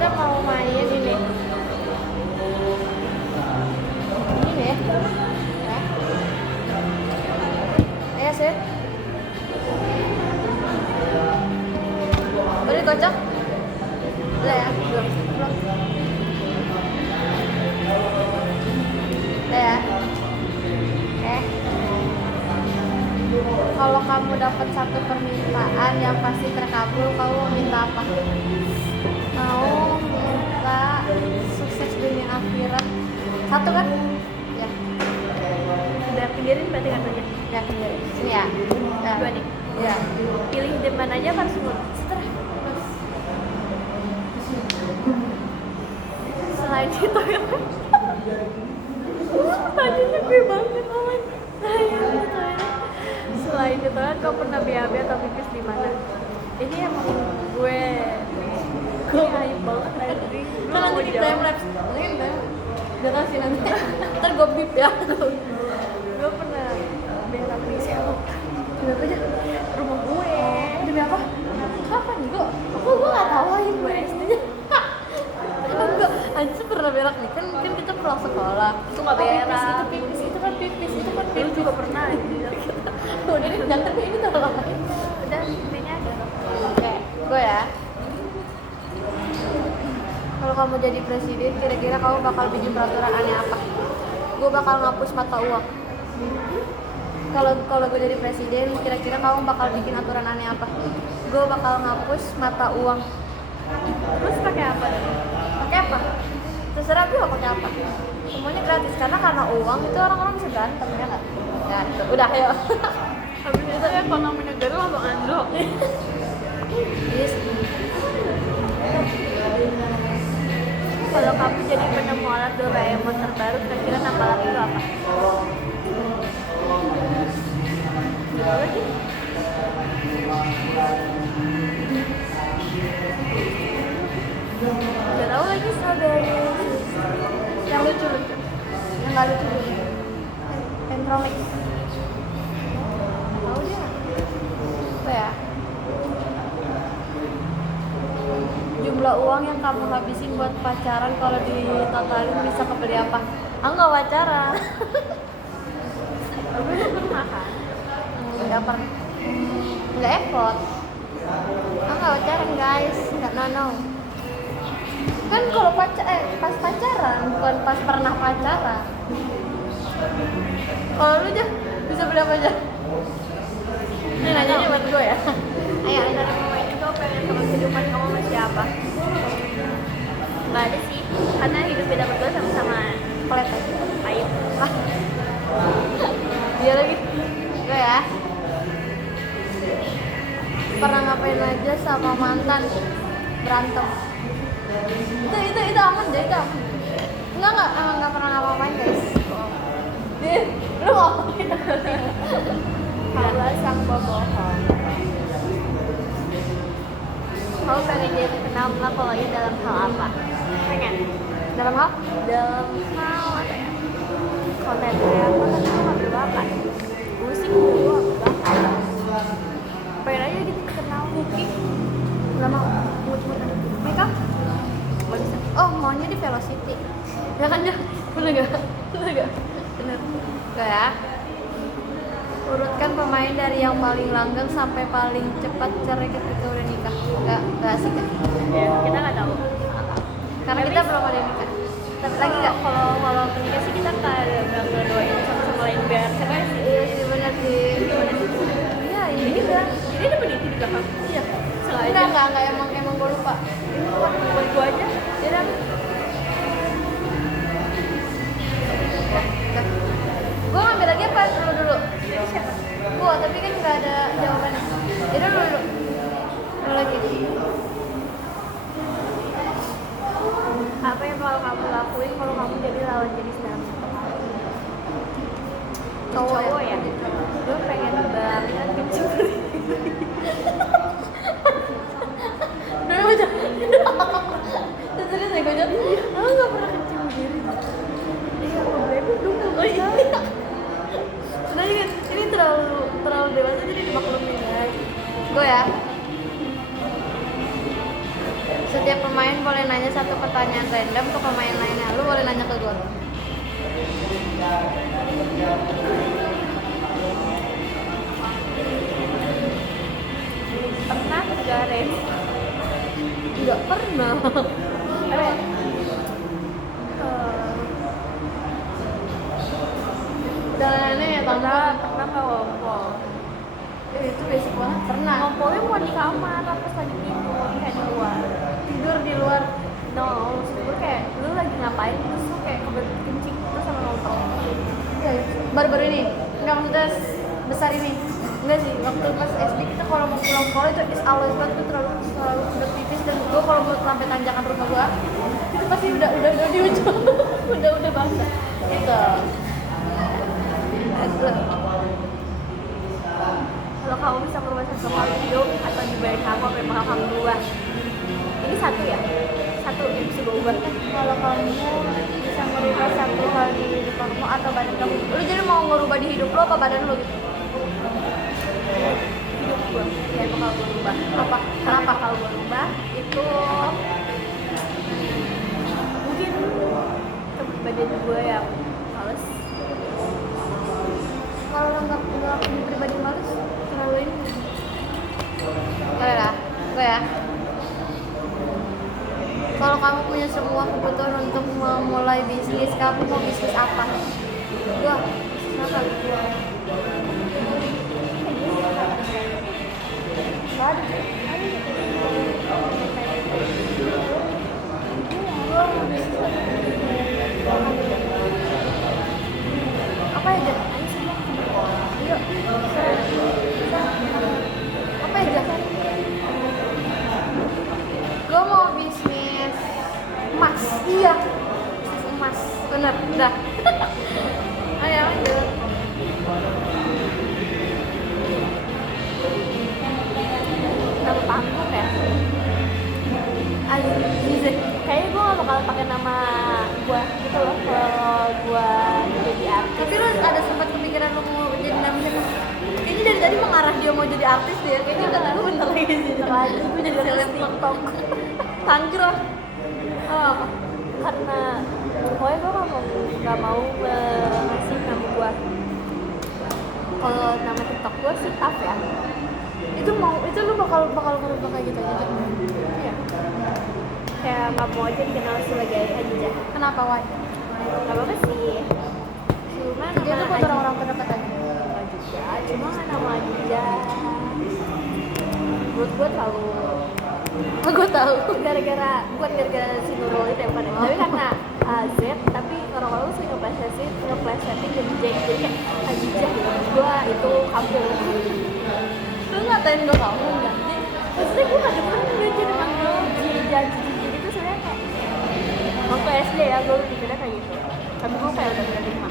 kita mau main ini. Ini ya. Ayo sih. Udah dikocok? Udah ya? Belum. Udah ya? Oke. Kalau kamu dapat satu permintaan yang pasti terkabul, kamu mau minta apa? Mau minta sukses dunia akhirat. Satu kan? Ya. Udah pinggirin berarti kartunya. Ya, kembali. Sini ya. Ya. Dua nih. Ya. Pilih depan aja apa harus semua? Selain di toilet. Bajunya gue banget aman. Selain di toilet kau pernah BAB atau pipis di mana? Ini emang gue aib banget tadi. Kan nanti di time lapse. Nanti kan time. Udah kasih nanti. Ntar gue bip ya. Gue pernah BAB di siapa? Kenapa aja? Rumah gue. Demi apa? Kapan gue? Gue nggak tahu lagi gue SD-nya. Enggak, anjir pernah berak nih kan kita pulang sekolah. Itu nggak berak. Pipis itu kan pipis. Lu juga pernah anjir. Udah ini jangan tapi ini taruh apa? Udah intinya ada. Oke, gue ya. Kalau kamu jadi presiden, kira-kira kamu bakal bikin peraturan aneh apa? Gue bakal ngapus mata uang. Kalau gue jadi presiden, kira-kira kamu bakal bikin aturan aneh apa? Gue bakal ngapus mata uang. Terus pakai apa? Pakai apa? Terserah gue pakai apa. Semuanya gratis karena uang itu orang-orang bisa ganteng ya nggak? Ya, itu. Udah ayo. Habis itu ekonomi negara langsung anjlok. Yes. Kalau kamu jadi penemu alat Doraemon terbaru, kira-kira nama alat itu apa? Gitu lagi. Gak tau lagi strawberry. Yang lucu. Yang nggak lucu dulu. Pentromix. Tahu dia. Apa ya? Jumlah uang yang kamu habisin buat pacaran kalau ditotalin bisa kebeli apa? Enggak pacaran. Tapi lu pernah kan? Enggak pernah. Enggak effort. Enggak pacaran guys. Enggak no. Kan kalau pas pacaran, bukan pas pernah pacaran. Kalau lu aja bisa beli apa aja? Ini nanyanya buat gue ya. Ayo, antara mama ini kau pengen teman kehidupan kamu sama siapa? Gak ada sih, karena hidup beda berdua sama-sama Pelet aja. pahit. Dia lagi. Gue ya. Pernah ngapain aja sama mantan berantem? Itu aman deh, itu aman. Enggak pernah ngapa-ngapain guys. Lu ngapain? Halo sang bobohong. Kamu pengen jadi terkenal apalagi dalam hal apa? Pengen Dalam hal? dalam hal apa ya? Konten kreator kan aku nggak berbakat. Musik dulu aku berbakat. Pengen aja gitu terkenal cooking. Dalam hal? Makeup? Gak bisa. Oh, maunya di Velocity. Ya kan ya? Bener gak? Bener. Gue ya. Urutkan pemain dari yang paling langgeng sampai paling cepat cerai ketika udah nikah. Gak asik kan? Ya, kita nggak tahu. Karena kita belum ada nikah. Tapi Lagi nggak? kalau menikah sih kita nggak ada bilang doain sama lain biar cerai sih. Iya sih bener sih. Iya Jadi iya. jadi ada peniti di belakang. Iya. Selain Enggak emang gue lupa. buat gua aja. Jadi gue ngambil lagi apa dulu? Jadi siapa? Gua tapi kan nggak ada jawabannya. Jadi dulu lagi. Apa yang bakal kamu lakuin kalau kamu jadi lawan jenis dalam satu hal? Cowok ya? Gue pengen banget kecuri. Dulu aja. Serius ya gue jatuh. Aku nggak pernah kecil diri. Iya, aku bebek dulu. Oh iya. Nah ini terlalu dewasa jadi dimaklumin ya. Gue ya. Setiap pemain boleh nanya satu pertanyaan random ke pemain lainnya. Lu boleh nanya ke gue. Pernah gak Ren? Nggak pernah. Eh, Udah aneh ya pernah tante. pernah nggak ngompol? Itu basic banget. Pernah. Ngompolnya bukan di kamar, pas lagi tidur kayak di luar. Tidur di luar. No, maksud gue kayak lu lagi ngapain terus lu kayak kebelet kencing terus sama ngompol. Iya, baru-baru ini. Enggak maksudnya besar ini. Enggak sih, waktu pas SD kita kalau mau pulang sekolah itu is always banget tuh selalu udah pipis, dan gue kalau mau sampai tanjakan rumah gue itu pasti udah di ujung. udah basah gitu. Kalau kamu bisa merubah satu kali hidup atau dibayar kamu apa yang bakal kamu ubah? Ini satu ya? Satu yang bisa gue ubah. Kalau kamu bisa merubah satu hal di hidup kamu atau badan kamu, lu jadi mau ngerubah di hidup lo apa badan lo gitu? Hidup gue yang bakal gue ubah. Apa? Kenapa kalau gue ubah itu mungkin ke badan gue yang males. Kalau lo nggak punya pribadi males, terlalu ini. Gue ya. Kalau kamu punya semua kebutuhan untuk memulai bisnis, kamu mau bisnis apa? Gua, apa? Gua mau bisnis apa aja? Ayo, apa aja? Gue mau bisnis emas. Iya, bisnis emas. Bener, udah. Ayo lanjut. Nama panggung ya? Aziz. Kayaknya gue gak bakal pakai nama gue gitu loh kalau gue jadi artis. Tapi lu ada sempat kepikiran lu mau jadi namanya siapa? Kayaknya dari tadi mengarah dia mau jadi artis deh. Kayaknya udah gue bentar lagi sih. Lagi gue jadi seleb TikTok. Tangkro. Oh, Karena pokoknya gue gak mau ngasih nama gue. Kalau nama TikTok gue sit up ya. itu lu bakal merubah kayak gitu aja. Iya. Kayak gak mau aja dikenal sebagai Adijah. Kenapa, Wai? Gak apa-apa sih. Cuma Jadi lu buat orang-orang terdekat aja. Adijah, cuma kan nama Adijah menurut gue terlalu Gue tahu. bukan gara-gara si Nurul itu ya, bukan ya. Tapi karena Z, tapi orang-orang tuh sering ngeplesetin jadi J, jadi kayak Adijah gitu. Gue itu kampung. Lu ngatain gue kamu enggak? Maksudnya gue gak demen gue jadi manggil Ji gitu sebenarnya kayak waktu SD ya gue mikirnya kayak gitu. Tapi gue kayak udah terima.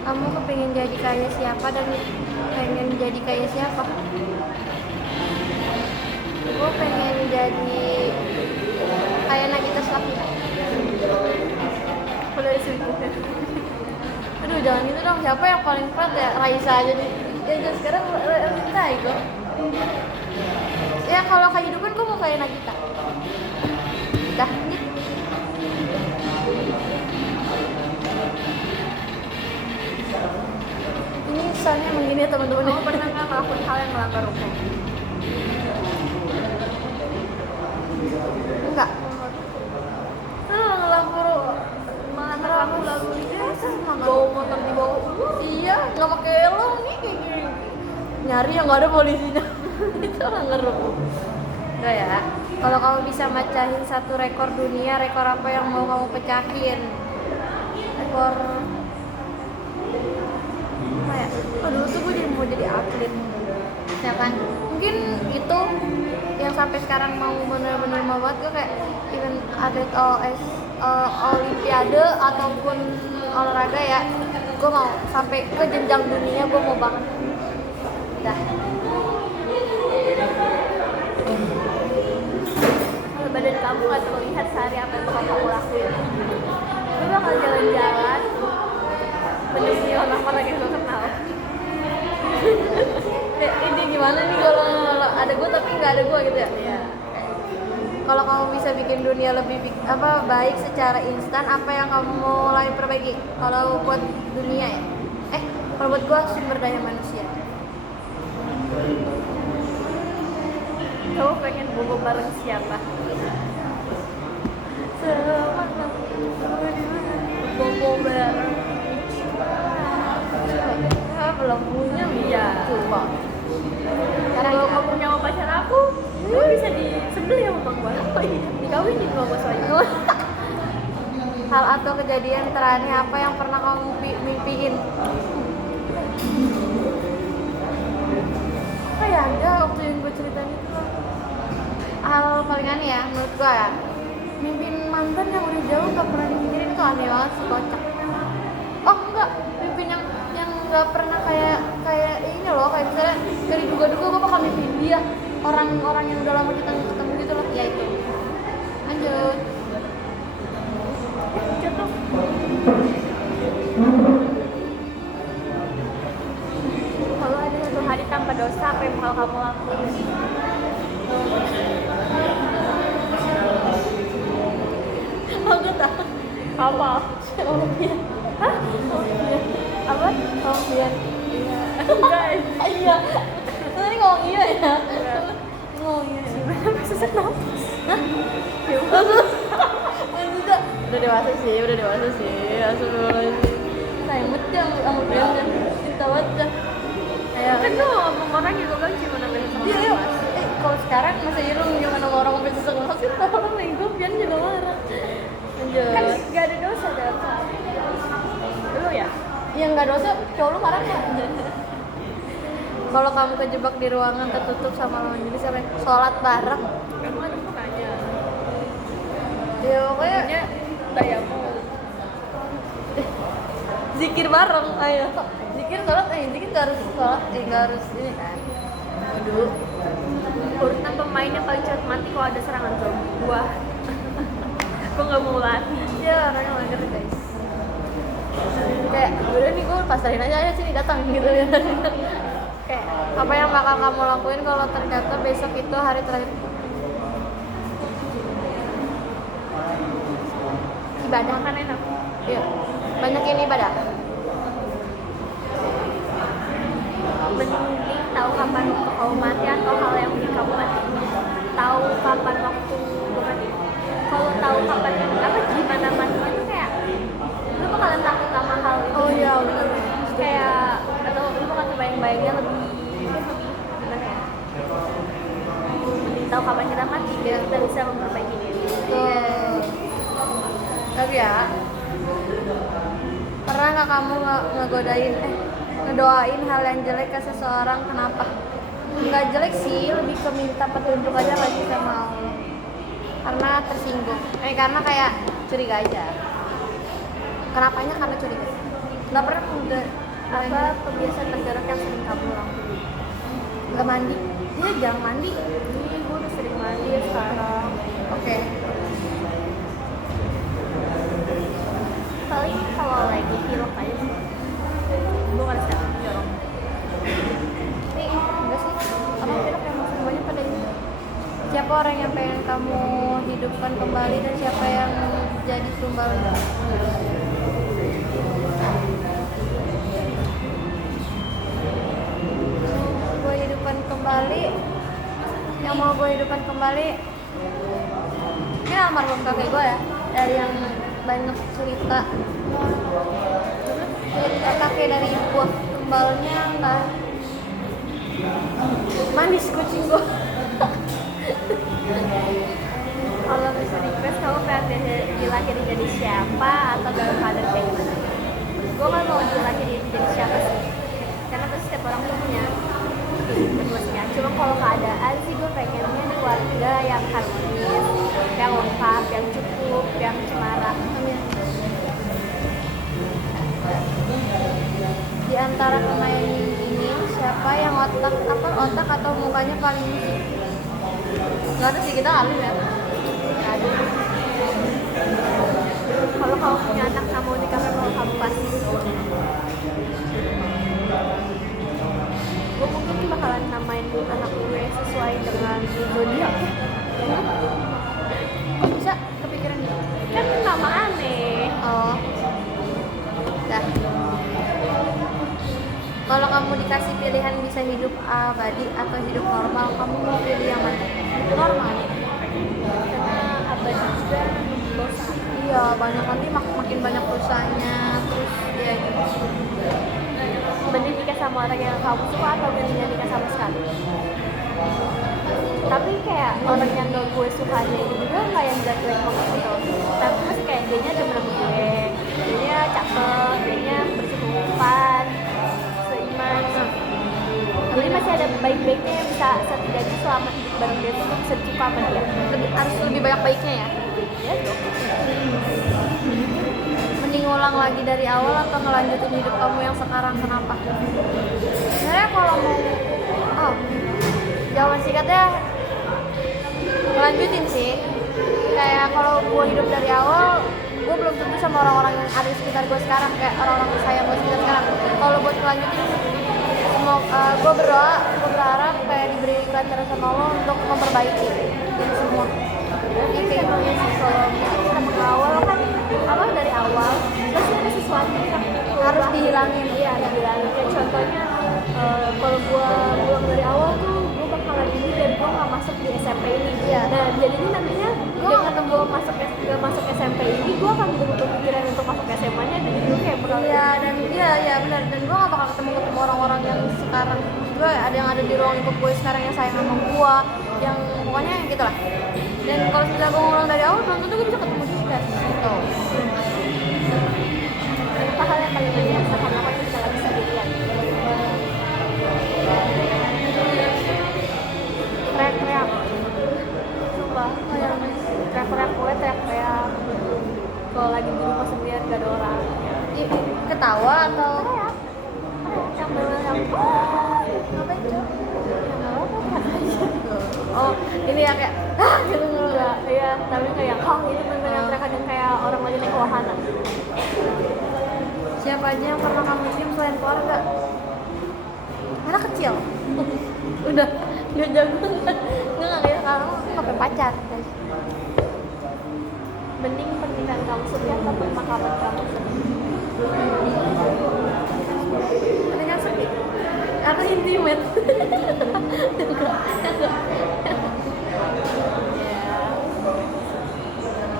Kamu kepengen jadi kaya siapa dan pengen jadi kaya siapa? Gue pengen jadi kayak Nagita Slavina. Udah selingkuhnya. Aduh, jangan gitu dong. Siapa yang paling kuat ya? Raisa aja nih. Ya sekarang Nagita itu. Ya kalau kehidupan gue mau kayak Nagita. Dah. Ini soalnya emang gini ya teman-teman. Kamu pernah nggak melakukan hal yang melanggar hukum? Enggak. Ngelapor Melanggar lagu-lagu itu bawa motor di bawah umur. Iya, nggak pakai helm nih kayak gini. Nyari yang nggak ada polisinya. Itu melanggar hukum. Udah ya. Kalau kamu bisa mecahin satu rekor dunia, rekor apa yang mau kamu pecahin? Rekor apa ya? Oh, dulu tuh gue mau jadi atlet. Ya kan? Mungkin itu yang sampai sekarang mau bener-bener mau buat gue kayak event atlet olimpiade ataupun olahraga ya, gue mau sampai ke jenjang dunia, gue mau banget. Dah. kalau badan kamu nggak terlihat sehari apa yang bakal kamu lakuin? Lu bakal jalan-jalan menemui orang-orang yang lo kenal. Ini gimana nih kalau ada gue tapi nggak ada gue gitu ya? Iya. Kalau kamu bisa bikin dunia lebih baik secara instan, apa yang kamu mulai perbaiki? Kalau buat dunia ya? Kalau buat gua sumber daya manusia. Kamu pengen bobo bareng siapa? Bobo bareng Belum punya. iya. Coba. Kalau kamu punya sama pacar aku, kamu bisa disembelih sama bang gua. Oh iya, dikawinin sama bos lagi. Hal atau kejadian teraneh apa yang pernah kamu mimpiin? Apa ya, ada waktu yang gue ceritain itu loh. Hal paling aneh ya menurut gue ya, mimpin mantan yang udah jauh gak pernah dimikirin itu aneh banget sih, kocak. Oh enggak, mimpin yang gak pernah kayak ini loh, kayak misalnya dari duga-duga gue bakal mimpin dia, orang yang udah lama kita ketemu gitu loh. Ya itu. Lanjut. Jatuh. Kalau ada satu hari tanpa dosa, apa yang bakal kamu lakuin? Aku tahu. Apa? Olympian. Hah? Apa? Olympian. Enggak. Iya. Tadi ngomong iya ya. Ngomong iya. Gimana sesak nafas? Hah? Udah dewasa sih. Astagfirullahaladzim. Sayang banget sama dia kan. Cinta banget dah. Kayak Kan lu ngomong orang juga bilang gimana bisa sesak iya, yuk. nafas? Kalau sekarang masa iya lu gimana sama orang sampai sesak nafas, kita orang main gue Pian juga marah. Lanjut. Kan gak ada dosa dalam hal lu ya? Yang nggak dosa, cowok lu marah nggak? Kalau kamu kejebak di ruangan tertutup sama lawan jenis, apa? Sholat bareng. Kamu kan bukannya Ya pokoknya punya dayamu. zikir bareng, ayo. Zikir sholat, zikir nggak harus sholat, nggak harus ini kan. Aduh. Urutan pemain yang paling cepat mati kalau ada serangan zombie gua. Gua nggak mau latih. Ya orangnya mager guys. Kayak udah nih gue pasarin aja sini datang gitu ya. Kayak apa yang bakal kamu lakuin kalau ternyata besok itu hari terakhir? Ibadah. Makan enak. Iya. Banyakin ibadah. Mending tahu kapan waktu kamu mati atau hal yang bikin kamu mati. Tahu kapan waktu gua mati. Kalau tahu kapan gimana mati itu kayak lu bakalan takut sama hal itu. Oh iya benar. Kayak atau lu bakal kebayang-bayangnya lebih gimana ya? Mending tahu kapan kita mati biar kita bisa memperbaiki diri. Tuh. Tapi ya, pernah nggak kamu ngedoain hal yang jelek ke seseorang? Kenapa? Nggak jelek sih, lebih ke minta petunjuk aja lagi sama Allah. Karena tersinggung. Karena kayak curiga aja. Kenapanya? Karena curiga. Nggak pernah udah Apa kebiasaan terjorok yang sering kamu lakuin? nggak mandi. Iya jarang mandi. Ini gue udah sering mandi ya sekarang. Oke. Paling kalau lagi pilek aja sih. Gue ngerasa jorok. Tapi enggak sih. Orang pilek yang semuanya pada ini. Siapa orang yang pengen kamu hidupkan kembali dan siapa yang jadi tumbalnya? Yang mau gue hidupkan kembali ini almarhum kakek gue ya, dari yang banyak cerita kakek dari ibu kembalnya enggak manis kucing gue. Kalau bisa request kamu pengen dilahirin jadi siapa atau dalam keadaan kayak gimana? Gue kan mau dilahirin jadi siapa sih? Karena pasti setiap orang tuh punya bentuknya. Cuma kalau keadaan sih gue pengennya di keluarga yang harmonis, yang lengkap, yang cukup, yang cemara. Amin. Di antara pemain ini siapa yang otak atau mukanya paling lucu? Gak ada sih, kita alim ya. Aduh. Kalau kamu punya anak kamu di kamar kalau kamu pasti gue mungkin bakalan namain anak gue sesuai dengan zodiak. kamu dikasih pilihan bisa hidup abadi atau hidup normal, kamu mau pilih yang mana? Normal. Karena abadi juga dosa. Iya, banyak nanti makin banyak dosanya, terus ya gitu. Mending nikah sama orang yang kamu suka atau mending nikah sama sekali. Tapi kayak orang yang gak gue suka aja juga nggak yang jelek-jelek banget gitu. Tapi masih kayak dianya demen sama gue, dianya cakep, dianya berkecukupan, seiman. Jadi masih ada baik-baiknya yang bisa setidaknya selama hidup bareng dia tuh bisa suka sama dia. Harus lebih banyak baiknya ya. Ya dong. Mending ulang lagi dari awal atau ngelanjutin hidup kamu yang sekarang, kenapa? Sebenarnya kalau mau jawaban singkatnya ngelanjutin sih. Kayak kalau gue hidup dari awal, gue belum tentu sama orang-orang yang ada di sekitar gue sekarang, kayak orang-orang sayang gue sekitar sekarang. Kalau buat ngelanjutin, gue berdoa, gue berharap kayak diberi kelancaran sama Allah untuk memperbaiki ini semua. Jadi kayak gitu sih, kalau kita mengawal kan apa dari awal pasti ada sesuatu yang Harus dihilangin. Iya, dihilangin. Kayak contohnya kalau gue pulang dari awal tuh gue bakalan ini dan gue nggak masuk di SMP ini. Iya. Nah jadinya nantinya dengan gue masuk SMP ini gue akan berubah pikiran untuk masuk SMA-nya, jadi gue kayak bakal Iya benar, dan gue gak bakal ketemu orang-orang yang sekarang gue ada yang ada di ruang lingkup gue sekarang yang sayang sama gue, yang pokoknya gitu lah. Dan kalau misalnya gue ngulang dari awal, belum tentu gue bisa ketemu juga gitu. apa hal yang paling banyak kita lakukan ketika lagi sendirian. Teriak-teriak, sumpah teriak-teriak, gue teriak-teriak kalau lagi di rumah sendirian gak ada orang. Ketawa atau Teriak yang bener yang ngapain cuy? oh ini ya kayak Gitu enggak, iya, tapi kayak ini bener yang teriakan yang kayak orang lagi naik wahana. siapa aja yang pernah kamu cium selain keluarga? Anak kecil. Udah jauh nggak kayak kamu sampai pacar. Mending pernikahan kamu sepi atau pemakaman kamu sepi? Pernikahan sepi karena intimate.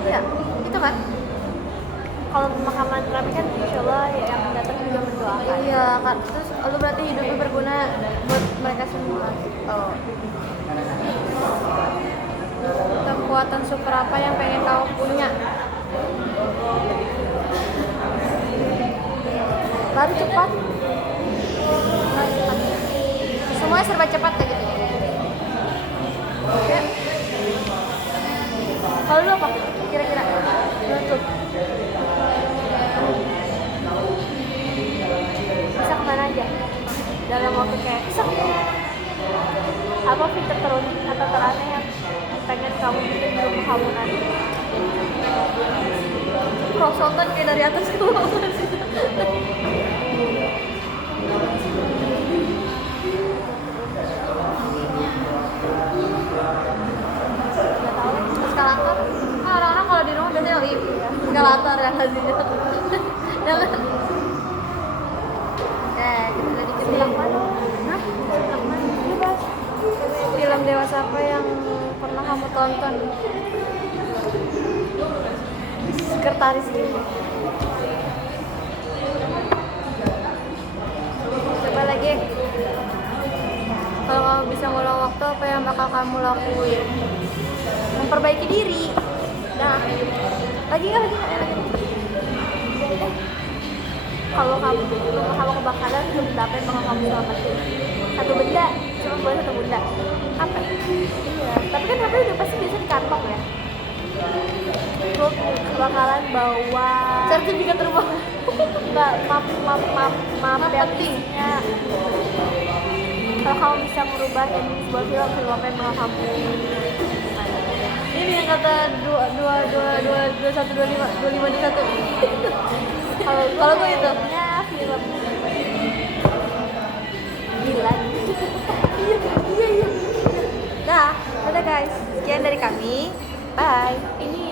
Iya, itu kan. Kalau pemakaman rapi kan insya Allah ya yang datang juga mendoakan. Iya kan, terus lu berarti hidupnya berguna buat mereka semua. Oh. Kekuatan super apa yang pengen kamu punya? Lari cepat. Semuanya serba cepat kayak gitu. Oke. Kalau lu apa? Kira-kira? Tutup. Bisa kemana aja dalam waktu kayak apa fitur terunik atau teraneh yang pengen kamu bikin di rumah kamu nanti? Prosotan kayak dari atas ke bawah. Nggak tahu lagi. Eskalator. Orang-orang kalau di rumah biasanya lift. Eskalator yang hasilnya. Jangan. Kita udah dikit nih. Sebelah mana? Hah? Sebelah mana? Bebas. Film dewasa apa yang pernah kamu tonton? Sekretaris ini. Coba lagi. Kalau kamu bisa ngulang waktu, apa yang bakal kamu lakuin? Memperbaiki diri. Nah, lagi nggak? Kalau kamu kebakaran, benda apa yang bakal kamu selamatin? Satu benda, cuma boleh satu benda. Apa? Iya, tapi kan HP udah pasti biasa di kantong ya. Gue kebakaran bawa Sertifikat rumah. enggak, map yang penting. isinya. Kalau kamu bisa merubah ending sebuah film apa yang bakal kamu? Ini yang kata 2521. Kalau gue itu ya film gila. Iya. Dah, udah guys. Sekian dari kami. Bye. Ini